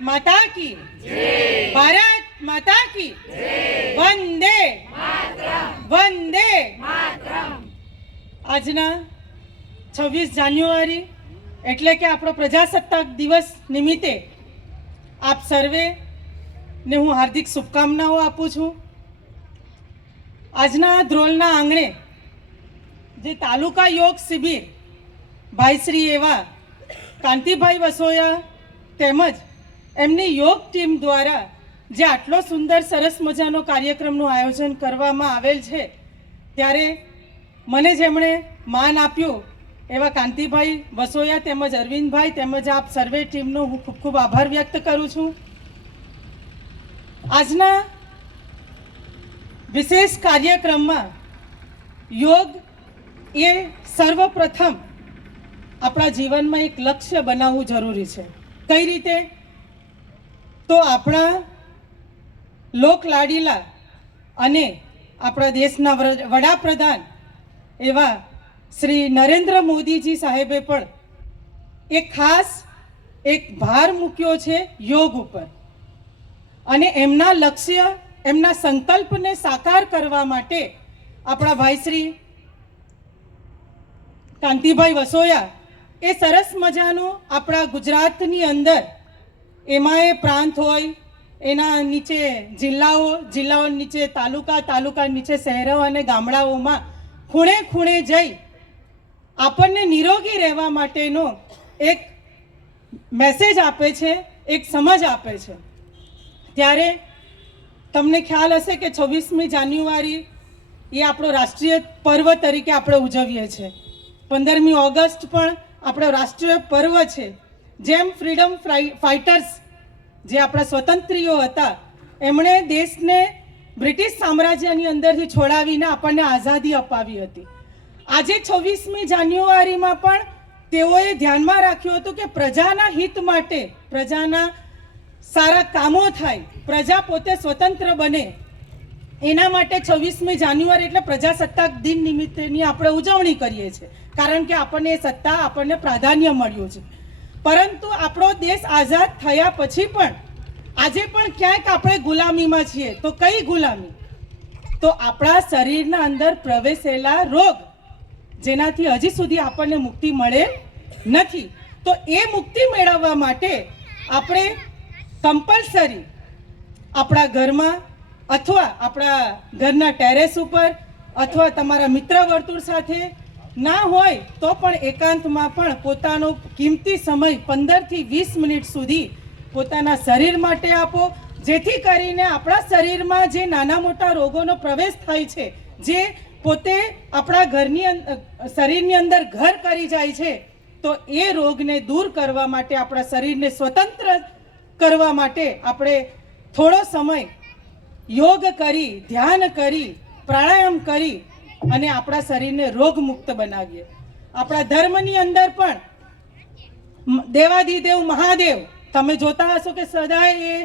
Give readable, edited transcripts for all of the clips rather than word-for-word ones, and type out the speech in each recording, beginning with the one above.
माता की भारत माता की वंदे वंदे। આજના 26 જાન્યુઆરી એટલે કે આપણો પ્રજાસત્તાક દિવસ નિમિત્તે આપ સર્વે ને હું હાર્દિક શુભકામનાઓ આપું છું। આજના ધ્રોલના આંગણે જે તાલુકા યોગ શિબિર ભાઈશ્રી એવા કાંતિભાઈ વસોયા તેમજ એમની યોગ ટીમ દ્વારા જે આટલો સુંદર સરસ મજાનો કાર્યક્રમનું આયોજન કરવામાં આવેલ છે, ત્યારે મને જેમણે માન આપ્યું એવા કાંતિભાઈ વસોયા તેમજ અરવિંદભાઈ તેમજ આપ સર્વે ટીમનો હું ખૂબ ખૂબ આભાર વ્યક્ત કરું છું। આજના વિશેષ કાર્યક્રમમાં યોગ એ સર્વપ્રથમ આપણા જીવનમાં એક લક્ષ્ય બનાવવું જરૂરી છે। કઈ રીતે? તો આપણા લોકલાડીલા અને આપણા દેશના વડાપ્રધાન એવા શ્રી નરેન્દ્ર મોદીજી સાહેબે પણ એક ખાસ એક ભાર મૂક્યો છે યોગ ઉપર, અને એમના લક્ષ્ય એમના સંકલ્પને સાકાર કરવા માટે આપણા ભાઈશ્રી કાંતિભાઈ વસોયા એ સરસ મજાનું આપણા ગુજરાતની અંદર એમાં એ પ્રાંત હોય, એના નીચે જિલ્લાઓ નીચે તાલુકા નીચે શહેરો અને ગામડાઓમાં ખૂણે ખૂણે જઈ આપણને નિરોગી રહેવા માટેનો એક મેસેજ આપે છે, એક સમજ આપે છે। ત્યારે તમને ખ્યાલ હશે કે 26મી જાન્યુઆરી એ આપણો રાષ્ટ્રીય પર્વ તરીકે આપણે ઉજવીએ છીએ। 15મી ઓગસ્ટ પણ આપણો રાષ્ટ્રીય પર્વ છે। જેમ ફ્રીડમ ફાઇટર્સ જે આપણા સ્વતંત્રીઓ હતા, એમણે દેશને બ્રિટિશ સામ્રાજ્યની અંદરથી છોડાવીને આપણને આઝાદી અપાવી હતી। આજે 26મી જાન્યુઆરીમાં પણ તેઓએ ધ્યાનમાં રાખ્યું હતું કે પ્રજાના હિત માટે, પ્રજાના સારા કામો થાય, પ્રજા પોતે સ્વતંત્ર બને, એના માટે 26મી જાન્યુઆરી એટલે પ્રજાસત્તાક દિન નિમિત્તેની આપણે ઉજવણી કરીએ છીએ, કારણ કે આપણને એ સત્તા આપણને પ્રાધાન્ય મળ્યું છે। પરંતુ આપણો દેશ આઝાદ થયા પછી પણ આજે પણ ક્યાંક આપણે ગુલામીમાં છીએ। તો કઈ ગુલામી? તો આપણા શરીરના અંદર પ્રવેશેલા રોગ, જેનાથી હજી સુધી આપણને મુક્તિ મળે નથી। તો એ મુક્તિ મેળવવા માટે આપણે કમ્પલસરી આપણા ઘરમાં અથવા આપણા ઘરના ટેરેસ ઉપર અથવા તમારા મિત્ર વર્તુળ સાથે ના હોય તો પણ એકાંતમાં પણ પોતાનો કિંમતી સમય 15થી 20 મિનિટ સુધી પોતાના શરીર માટે આપો, જેથી કરીને આપણા શરીરમાં જે નાના મોટા રોગોનો પ્રવેશ થાય છે, જે પોતે આપણા શરીરની અંદર ઘર કરી જાય છે, તો એ રોગને દૂર કરવા માટે, આપણા શરીરને સ્વતંત્ર કરવા માટે આપણે થોડો સમય યોગ કરી, ધ્યાન કરી, પ્રાણાયામ કરી અને આપણા શરીરને રોગમુક્ત બનાવીએ। આપણા ધર્મની અંદર પણ દેવાધિદેવ મહાદેવ તમે જોતા હશો કે સદાય એ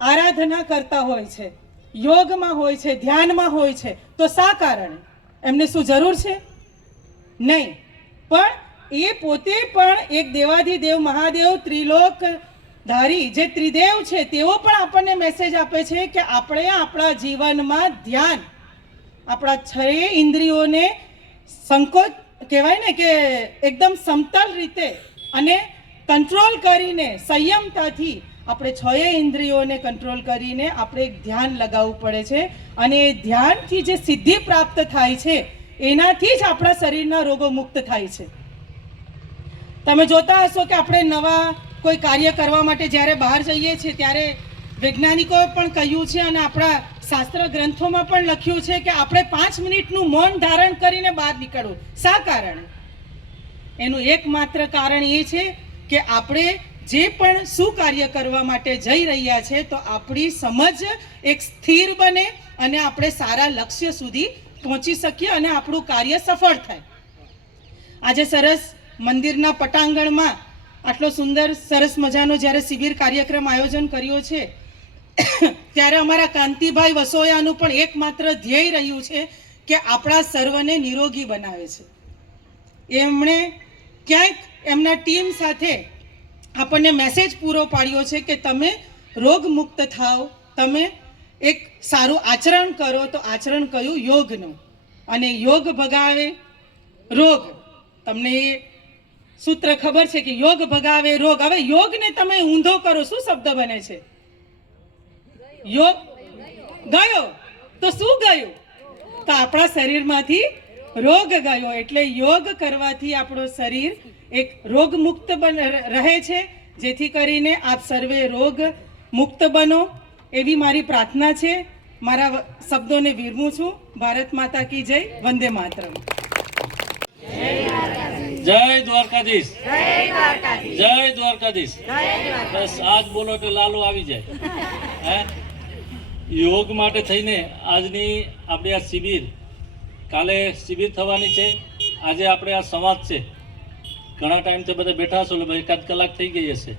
આરાધના કરતા હોય છે, યોગમાં હોય છે, ધ્યાનમાં હોય છે। તો શા કારણે? એમને શું જરૂર છે? નહીં, પણ એ પોતે પણ એક દેવાધિદેવ મહાદેવ ત્રિલોકધારી જે ત્રિદેવ છે, તેઓ પણ આપણને મેસેજ આપે છે કે આપણે આપણા જીવનમાં ધ્યાન, આપણા 6 ઇન્દ્રિયોને સંકોચ કહેવાય ને કે એકદમ સમતલ રીતે અને કંટ્રોલ કરીને, સંયમતાથી આપણે 6 ઇન્દ્રિયોને કંટ્રોલ કરીને આપણે એક ધ્યાન લગાવવું પડે છે, અને એ ધ્યાનથી જે સિદ્ધિ પ્રાપ્ત થાય છે એનાથી જ આપણા શરીરના રોગો મુક્ત થાય છે। તમે જોતા હશો કે આપણે નવા કોઈ કાર્ય કરવા માટે જ્યારે બહાર જઈએ છીએ ત્યારે વૈજ્ઞાનિકોએ પણ કહ્યું છે અને આપણા શાસ્ત્ર ગ્રંથોમાં પણ લખ્યું છે કે આપણે 5 મિનિટનું મૌન ધારણ કરીને બહાર નીકળવું। શા કારણે? એનું એકમાત્ર કારણ એ છે કે આપણે જે પણ શું કાર્ય કરવા માટે જઈ રહ્યા છે તો આપણી સમજ એક સ્થિર બને અને આપણે સારા લક્ષ્ય સુધી પહોંચી શકીએ અને આપણું કાર્ય સફળ થાય। આજે સરસ મંદિરના પટાંગણમાં આટલો સુંદર સરસ મજાનો જ્યારે શિબિર કાર્યક્રમ આયોજન કર્યો છે, ત્યારે અમારા કાંતિભાઈ વસોયાનું પણ એકમાત્ર ધ્યેય રહ્યું છે કે આપણા સર્વને નિરોગી બનાવે છે। એમણે ક્યાંક એમના ટીમ સાથે આપણને મેસેજ પૂરો પાડ્યો છે કે તમે રોગ મુક્ત થાઓ, તમે એક સારું આચરણ કરો. તો આચરણ કયું? યોગનું. અને યોગ ભગાવે રોગ. તમને એ સૂત્ર ખબર છે કે યોગ ભગાવે રોગ. હવે યોગને તમે ઊંધો કરો, શું શબ્દ બને છે? યોગ ગયો. તો શું ગયું? તો આપણા શરીરમાંથી રોગ ગયો. એટલે યોગ કરવાથી આપણું શરીર એક રોગ મુક્ત રહે છે. જેથી કરીને આપ સર્વે રોગ મુક્ત બનો એવી મારી પ્રાર્થના છે. મારા શબ્દોને વિરમું છું. ભારત માતા કી જય. વંદે માતરમ. જય દ્વારકાધીશ, જય દ્વારકાધીશ. બસ આજ બોલો એટલે લાલુ આવી જાય. હે, યોગ માટે થઈને આજની આપણી આ શિબિર, કાલે શિબિર થવાની છે. આજે આપણે આ સંવાદ છે. ઘણા ટાઈમથી બધા બેઠા છો, ભાઈ એકાદ કલાક થઈ ગઈ હશે.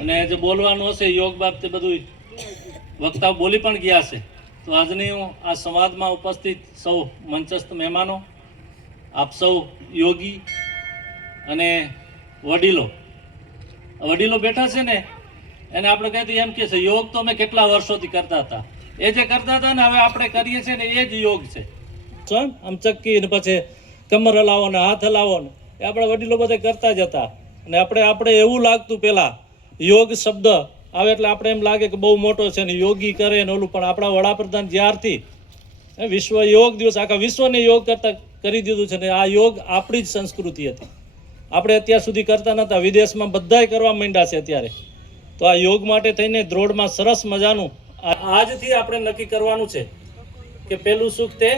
અને જે બોલવાનું હશે યોગ બાબતે બધું વક્તાઓ બોલી પણ ગયા છે. તો આજની હું આ સંવાદમાં ઉપસ્થિત સૌ મંચસ્થ મહેમાનો, આપ સૌ યોગી અને વડીલો બેઠા છે ને, એને આપણે કહેતી એમ કે છે યોગ તો અમે કેટલા વર્ષોથી કરતા હતા. એ જે કરતા હતા ને હવે આપણે કરીએ છીએ ને એ જ યોગ છે. આમ ચક્કી ને પછી કમર હલાવો ને હાથ હલાવો ને એ આપણા વડીલો બધા કરતા જ હતા. અને આપણે એવું લાગતું પહેલા યોગ શબ્દ આવે એટલે આપણે એમ લાગે કે બહુ મોટો છે ને યોગી કરે ને ઓલું. પણ આપણા વડાપ્રધાન જ્યારથી વિશ્વ યોગ દિવસ આખા વિશ્વને યોગ કરતા કરી દીધું છે ને, આ યોગ આપણી જ સંસ્કૃતિ હતી. આપણે અત્યાર સુધી કરતા નહોતા, વિદેશમાં બધાય કરવા માંડ્યા છે અત્યારે. તો આ યોગ માટે થઈને દ્રોડમાં સરસ મજાનું આજથી આપણે નક્કી કરવાનું છે કે પેલું સુખ તે,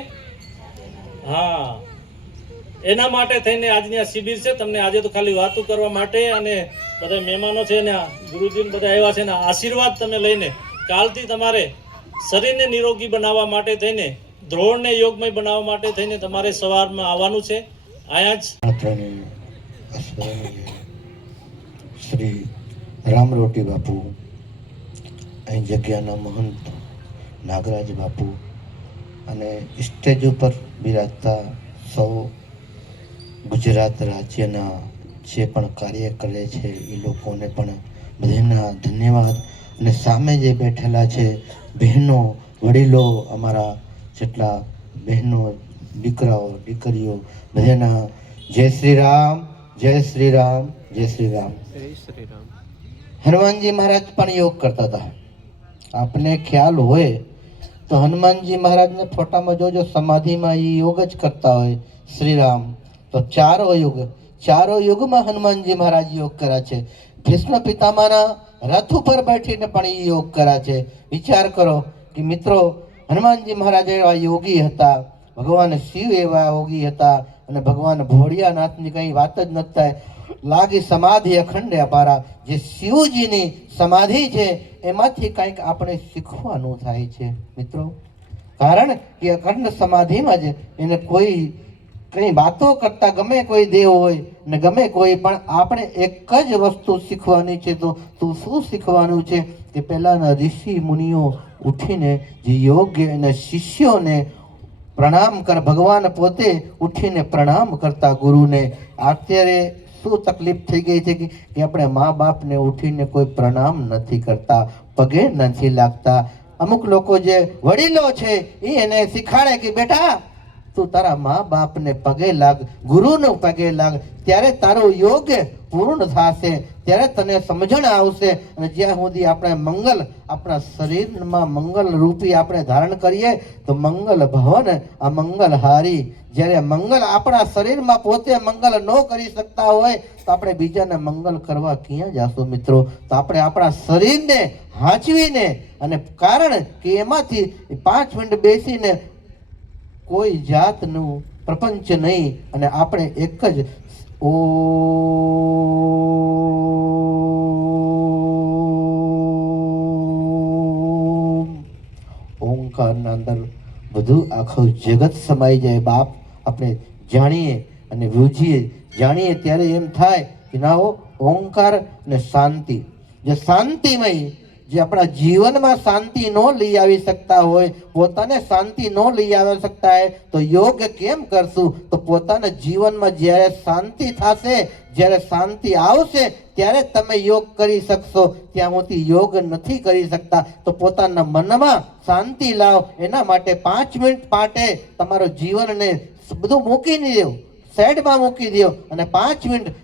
હા, એના માટે થઈને આજની આ શિબિર છે. તમને આજે તો ખાલી વાતો કરવા માટે અને બધા મહેમાનો છે ને ગુરુજી બધા આવ્યા છે ને આશીર્વાદ તમે લઈને કાલથી તમારે શરીરને નિરોગી બનાવવા માટે થઈને, દ્રોણને યોગમય બનાવવા માટે થઈને તમારે સવારમાં આવવાનું છે. અહીંયા જ શ્રી રામરોટી બાપુ, અહીં જગ્યાના મહંત નાગરાજ બાપુ અને સ્ટેજ ઉપર બિરાજતા સૌ ગુજરાત રાજ્યના જે પણ કાર્ય કરે છે એ લોકોને પણ બધાના ધન્યવાદ. અને સામે જે બેઠેલા છે બહેનો, વડીલો, અમારા જેટલા બહેનો, દીકરાઓ, દીકરીઓ, બધાના જય શ્રી રામ, જય શ્રી રામ, જય શ્રી રામ. હનુમાનજી મહારાજ પણ યોગ કરતા હતા. આપને ખ્યાલ હોય તો હનુમાનજી મહારાજને ફોટામાં જોજો, સમાધિમાં એ યોગ જ કરતા હોય. શ્રી રામ તો ચારો યુગમાં હનુમાનજી મહારાજ યોગ કર્યા છે. ભીષ્મ પિતામહના રથ ઉપર બેઠીને પણ એ યોગ કર્યા છે. વિચાર કરો કે મિત્રો, હનુમાનજી મહારાજ એવા યોગી હતા, ભગવાન શિવ એવા યોગી હતા, અને ભગવાન ભોળિયાનાથની કઈ વાત જ નથી થાય. લાગી સમાધિ અખંડ અપારા. જે શિવજીની સમાધિ છે એમાંથી કંઈક આપણે શીખવાનું થાય છે મિત્રો. કારણ કે અખંડ સમાધિમાં જ એને કોઈ કઈ વાતો કરતા ગમે કોઈ દેવ હોય ને ગમે કોઈ, પણ આપણે એક જ વસ્તુ શીખવાની છે. તો શું શીખવાનું છે કે પહેલાના ઋષિ મુનિઓ ઉઠીને જે યોગ્ય એના શિષ્યોને પ્રણામ કર, ભગવાન પોતે ઉઠીને પ્રણામ કરતા ગુરુને. અત્યારે શું તકલીફ થઈ ગઈ છે કે આપણે મા બાપને ઉઠીને કોઈ પ્રણામ નથી કરતા, પગે નથી લાગતા. અમુક લોકો જે વડીલો છે એ એને શીખાડે કે બેટા તું તારા મા બાપને પગે લાગ, ગુરુને પગે લાગ, ત્યારે તારું યોગ પૂર્ણ થશે, ત્યારે તને સમજણ આવશે. અને જ્યાં સુધી આપણે મંગલ આપણા શરીરમાં મંગલ રૂપી આપણે ધારણ કરીએ તો મંગલ ભવન અમંગલ હારી. જ્યારે મંગલ આપણા શરીરમાં પોતે મંગલ ન કરી શકતા હોય તો આપણે બીજાને મંગલ કરવા ક્યાં જાશું મિત્રો? તો આપણે આપણા શરીરને હાંચવીને, અને કારણ કે એમાંથી 5 મિનિટ બેસીને કોઈ જાતનું પ્રપંચ નહીં, અને આપણે એક જ ઓમકારના અંદર બધું આખું જગત સમાઈ જાય. બાપ આપણે જાણીએ અને બુજીએ, જાણીએ ત્યારે એમ થાય કે ના હો ઓમકાર ને શાંતિ, જે શાંતિમય જે આપણા જીવનમાં શાંતિ ન લઈ આવી શકતા હોય, પોતાને શાંતિ ન લઈ આવી શકતા હોય તો યોગ કેમ કરશું? તો પોતાના જીવનમાં જ્યારે શાંતિ થશે, જ્યારે શાંતિ આવશે ત્યારે તમે યોગ કરી શકશો. ત્યાં સુધી યોગ નથી કરી શકતા. તો પોતાના મનમાં શાંતિ લાવ, એના માટે 5 મિનિટ માટે તમારું જીવનને બધું મૂકી દો, સાઈડમાં મૂકી દો અને 5 મિનિટ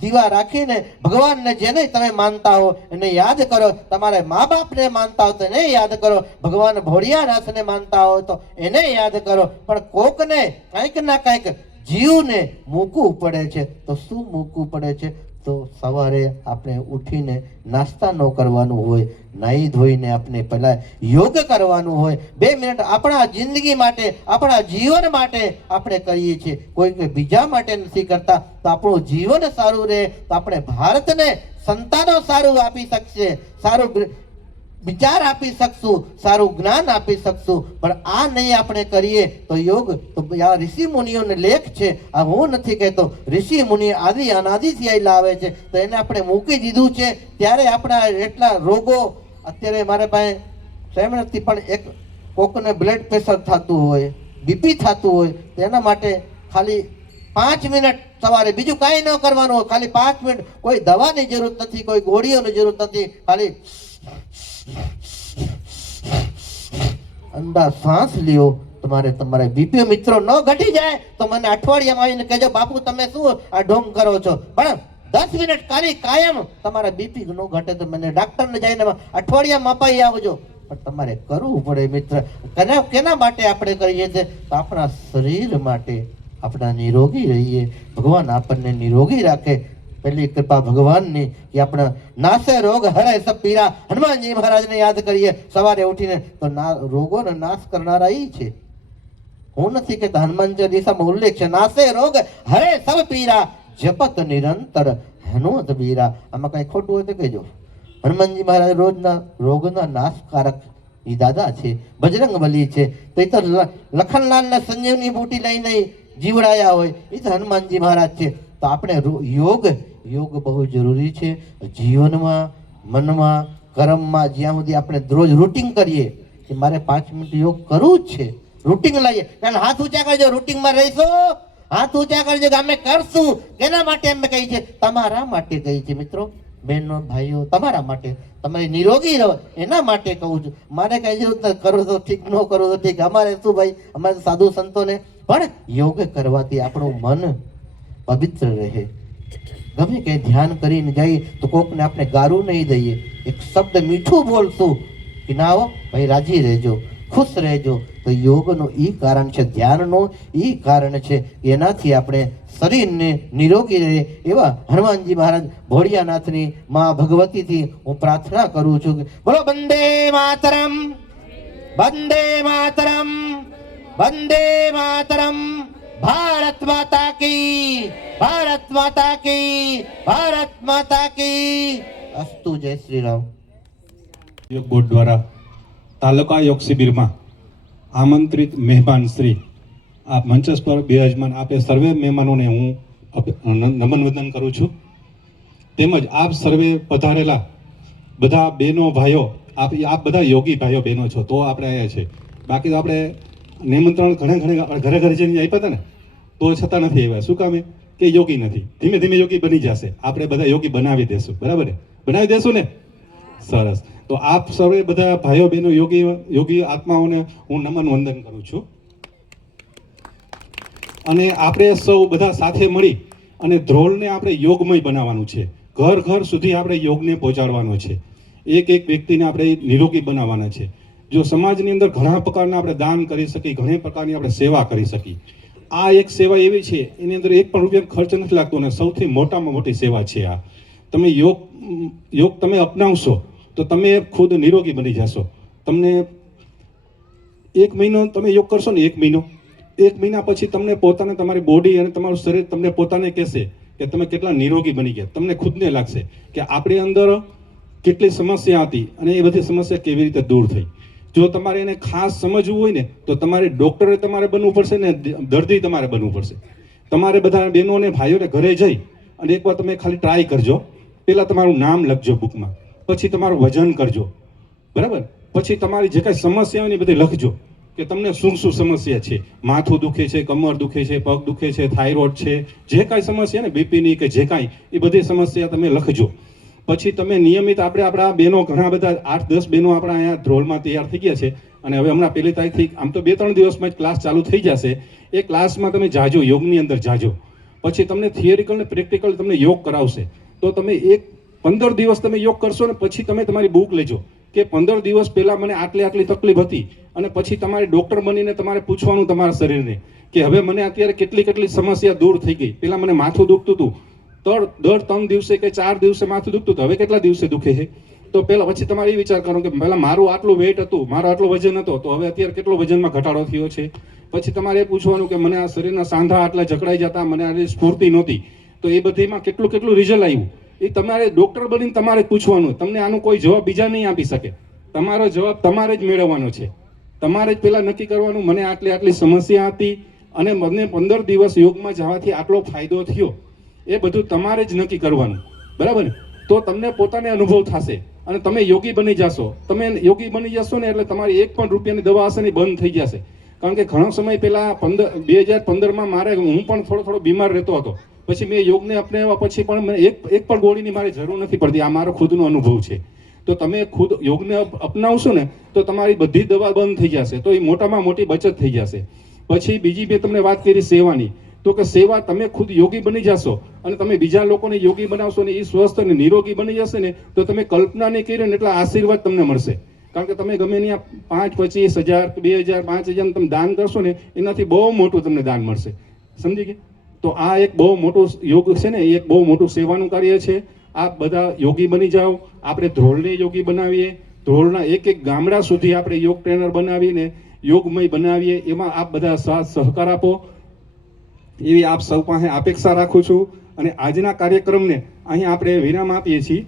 દીવા રાખીને ભગવાનને જેને તમે માનતા હો એને યાદ કરો. તમારે મા બાપને માનતા હો તો એને યાદ કરો, ભગવાન ભોળિયાનાથને માનતા હો તો એને યાદ કરો. પણ કોકને કંઈક ના કંઈક જીવને મૂકવું પડે છે. તો શું મૂકવું પડે છે? તો સવારે આપણે ઉઠીને નાસ્તા ન કરવાનું હોય, નાહી ધોઈને આપણે પહેલા યોગ કરવાનું હોય. 2 મિનિટ આપણા જિંદગી માટે, આપણા જીવન માટે આપણે કરીએ છીએ, કોઈ બીજા માટે નથી કરતા. તો આપણું જીવન સારું રહે તો આપણે ભારતને સંતાનો સારું આપી શકશે, સારું વિચાર આપી શકશું, સારું જ્ઞાન આપી શકશું. પણ આ નહીં આપણે કરીએ તો યોગ તો આ ઋષિ મુનિઓને લેખ છે, આ હું નથી કહેતો. ઋષિ મુનિ આદિ અનાદિથી આવેલા આવે છે તો એને આપણે મૂકી દીધું છે. ત્યારે આપણા એટલા રોગો અત્યારે મારે પાસે સેમ નથી, પણ એક કોકને બ્લડ પ્રેશર થતું હોય, બીપી થતું હોય તો એના માટે ખાલી 5 મિનિટ સવારે બીજું કાંઈ ન કરવાનું હોય, ખાલી 5 મિનિટ. કોઈ દવાની જરૂર નથી, કોઈ ગોળીઓની જરૂર નથી, ખાલી અંદર શ્વાસ લ્યો. તમારે બીપી મિત્રો ન ઘટી જાય તો મને અઠવાડિયામાં આવીને કહેજો, બાપુ તમે શું આ ઢોંગ કરો છો? પણ 10 મિનિટ ખાલી કાયમ તમારા બીપી ન ઘટે તો મને ડાક્ટરને જઈને અઠવાડિયામાં અપાઈ આવજો. પણ તમારે કરવું પડે મિત્ર. કેના માટે આપણે કરીએ છીએ? તો આપણા શરીર માટે, આપણા નિરોગી રહીએ, ભગવાન આપણને નિરોગી રાખે. પહેલી કૃપા ભગવાનની કે આપણા નાશે રોગ હરે સબ પીરા. હનુમાનજી મહારાજને યાદ કરીએ સવારે ઉઠીને તો રોગોનો નાશ કરનારા એ છે. હું નથી કહેતા, હનુમાન ચાલીસામાં ઉલ્લેખ છે, નાશે રોગ હરે સબ પીરા જપત નિરંતર હનુમત વીરા. આમાં કઈ ખોટું હોય તો કહેજો. હનુમાનજી મહારાજ રોજના રોગના નાશકારક એ દાદા છે, બજરંગ બલી છે. તો એ તો લખનલાલને સંજીવની બૂટી લઈને જીવડાયા હોય એ તો હનુમાનજી મહારાજ છે. તો આપણે યોગ બહુ જરૂરી છે જીવનમાં, મનમાં, કર્મમાં. જ્યાં સુધી આપણે રોજ રૂટિંગ કરીએ કે મારે 5 મિનિટ યોગ કરવું જ છે, રૂટિંગ લાવીએ. કારણ હાથ ઊંચા કરજો, રૂટિંગમાં રહીશો, હાથ ઊંચા કરજો કે અમે કરશું. કેના માટે અમે કહી છે? તમારા માટે કહી છે મિત્રો, બહેનો, ભાઈઓ, તમારા માટે. તમારે નિરોગી રહો એના માટે કહું છું. મારે કઈ જરૂર કરો તો ઠીક, ન કરો તો ઠીક. અમારે શું ભાઈ, અમારે સાધુ સંતોને પણ યોગ કરવાથી આપણું મન પવિત્ર રહે. ગમે કે ધ્યાન કરીને જઈએ તો કોકને આપણે ગારું નહીં દઈએ, એક શબ્દ મીઠું બોલશું કે ના હો ભાઈ રાજી રહેજો, ખુશ રહેજો. તો યોગનું ઈ કારણ છે, ધ્યાનનું ઈ કારણ છે. એનાથી આપણે શરીરને નિરોગી રહે. એવા હનુમાનજી મહારાજ ભોળિયાનાથની મા ભગવતીથી હું પ્રાર્થના કરું છું કે બોલો વંદે માતરમ, વંદે માતરમ, વંદે માતરમ. ભારત માતા કી, ભારત માતા કી, ભારત માતા કી. અસ્તુ. જય શ્રી રામ. યોગ બોર્ડ દ્વારા તાલુકા યોગ શિબિરમાં આમંત્રિત મહેમાન શ્રી આપ મંચસ પર બિરાજમાન આપે સર્વે મહેમાનોને હું નમન વંદન કરું છું. તેમજ આપ સર્વે પધારેલા બધા બહેનો ભાઈઓ, આપ બધા યોગી ભાઈઓ બહેનો છો તો આપણે આવ્યા છે. બાકી તો આપણે નિમંત્રણ ઘરે ઘરે જઈને આપ્યા હતા ને તો છતાં નથી આવ્યા. શું કામે? કે યોગી નથી. ધીમે ધીમે યોગી બની જશે. આપણે બધા યોગી બનાવી દેશું. બરાબર ને? બનાવી દેશું ને? સરસ. તો આપ સર્વે બધા ભાઈઓ બહેનો યોગી આત્માઓને હું નમન વંદન કરું છું. અને આપણે સૌ બધા સાથે મળી અને ધ્રોલને આપણે યોગમય બનાવવાનું છે. ઘર ઘર સુધી આપણે યોગને પહોંચાડવાનો છે. એક એક વ્યક્તિને આપણે નિરોગી બનાવવાના છે. જો સમાજની અંદર ઘણા પ્રકારના આપણે દાન કરી શકીએ, ઘણી પ્રકારની આપણે સેવા કરી શકીએ. આ એક સેવા એવી છે એની અંદર 1 પણ રૂપિયાનો ખર્ચ નથી લાગતો અને સૌથી મોટામાં મોટી સેવા છે આ. તમે યોગ તમે અપનાવશો તો તમે ખુદ નિરોગી બની જશો. તમને 1 મહિનો તમે યોગ કરશો ને, 1 મહિના પછી તમને પોતાને તમારી બોડી અને તમારું શરીર તમને પોતાને કહેશે કે તમે કેટલા નિરોગી બની ગયા. તમને ખુદને લાગશે કે આપણી અંદર કેટલી સમસ્યા હતી અને એ બધી સમસ્યા કેવી રીતે દૂર થઈ. જો તમારે એને ખાસ સમજવું હોય ને તો તમારે ડોક્ટરે તમારે બનવું પડશે ને દર્દી તમારે બનવું પડશે. તમારે બધા બહેનો અને ભાઈઓને ઘરે જઈ અને એકવાર તમે ખાલી ટ્રાય કરજો. પહેલાં તમારું નામ લખજો બુકમાં, પછી તમારું વજન કરજો, બરાબર. પછી તમારી જે કાંઈ સમસ્યા હોય ને એ બધી લખજો કે તમને શું શું સમસ્યા છે. માથું દુખે છે, કમર દુખે છે, પગ દુખે છે, થાઇરોઇડ છે, જે કાંઈ સમસ્યા ને બીપીની કે જે કાંઈ, એ બધી સમસ્યા તમે લખજો. પછી તમે નિયમિત આપણા બહેનો ઘણા બધા 8-10 બહેનો આપણા અહીંયા ધ્રોલમાં તૈયાર થઈ ગયા છે અને હવે હમણાં 1 તારીખથી આમ તો 2-3 દિવસમાં જ ક્લાસ ચાલુ થઈ જશે. એ ક્લાસમાં તમે જાજો, યોગની અંદર જાજો. પછી તમને થિયરિકલ ને પ્રેક્ટિકલ તમને યોગ કરાવશે. તો તમે 15 દિવસ તમે યોગ કરશો ને પછી તમે તમારી બુક લેજો કે 15 દિવસ પહેલા મને આટલી તકલીફ હતી અને પછી તમારે ડોક્ટર બનીને તમારે પૂછવાનું તમારા શરીરને કે હવે મને અત્યારે કેટલી સમસ્યા દૂર થઈ ગઈ. પહેલા મને માથું દુખતું હતું, દર 3 દિવસે કે 4 દિવસે માથું દુખતું હતું, હવે કેટલા દિવસે દુખે છે. તો પછી તમારે એ વિચાર કરો કે પહેલા મારું આટલું વેઇટ હતું, મારો આટલો વજન હતો, તો હવે અત્યારે કેટલો વજનમાં ઘટાડો થયો છે. પછી તમારે એ પૂછવાનું કે મને આ શરીરના સાંધા આટલા જકડાઈ જતા, મને આ સ્ફૂર્તિ નહોતી, તો એ બધીમાં કેટલું રિઝલ્ટ આવ્યું. એ તમારે ડોક્ટર બનીને તમારે પૂછવાનું. તમને આનો કોઈ જવાબ બીજા નહીં આપી શકે. તમારો જવાબ તમારે જ મેળવવાનો છે. તમારે જ પહેલા નક્કી કરવાનું મને આટલી સમસ્યા હતી અને મને 15 દિવસ યોગમાં જવાથી આટલો ફાયદો થયો. એ બધું તમારે જ નક્કી કરવાનું, બરાબર ને? તો તમને પોતાને અનુભવ થશે અને તમે યોગી બની જશો. તમે યોગી બની જશો ને એટલે તમારી 1 પણ રૂપિયાની દવા હશે ને બંધ થઈ જશે. કારણ કે ઘણો સમય પહેલા 2015માં હું પણ થોડો બીમાર રહેતો હતો. પછી મેં યોગને અપનાવ્યા પછી પણ મને એક પણ ગોળીની મારે જરૂર નથી પડતી. આ મારો ખુદનો અનુભવ છે. તો તમે ખુદ યોગને અપનાવશો ને તો તમારી બધી દવા બંધ થઈ જશે. તો એ મોટામાં મોટી બચત થઈ જશે. પછી બીજી મેં તમને વાત કરી સેવાની, તો કે સેવા તમે ખુદ યોગી બની જશો અને તમે બીજા લોકોને યોગી બનાવશો ને એ સ્વસ્થ અને નિરોગી બની જશે ને તો તમે કલ્પના નહીં કરી ને એટલા આશીર્વાદ તમને મળશે. કારણ કે તમે ગમે ત્યાં 5-25 હજાર, 2,000, 5,000 તમે દાન કરશો ને એનાથી બહુ મોટું તમને દાન મળશે. સમજી ગયા? તો આ એક બહુ મોટું યોગ છે ને, એ એક બહુ મોટું સેવાનું કાર્ય છે. આપ બધા યોગી બની જાઓ. આપણે ધ્રોલને યોગી બનાવીએ, ધ્રોલના એક ગામડા સુધી આપણે યોગ ટ્રેનર બનાવીને યોગમય બનાવીએ. એમાં આપ બધા સાથ સહકાર આપો એવી આપ સૌ પાસે અપેક્ષા રાખું છું. અને આજના કાર્યક્રમને અહીં આપણે વિરામ આપીએ છીએ.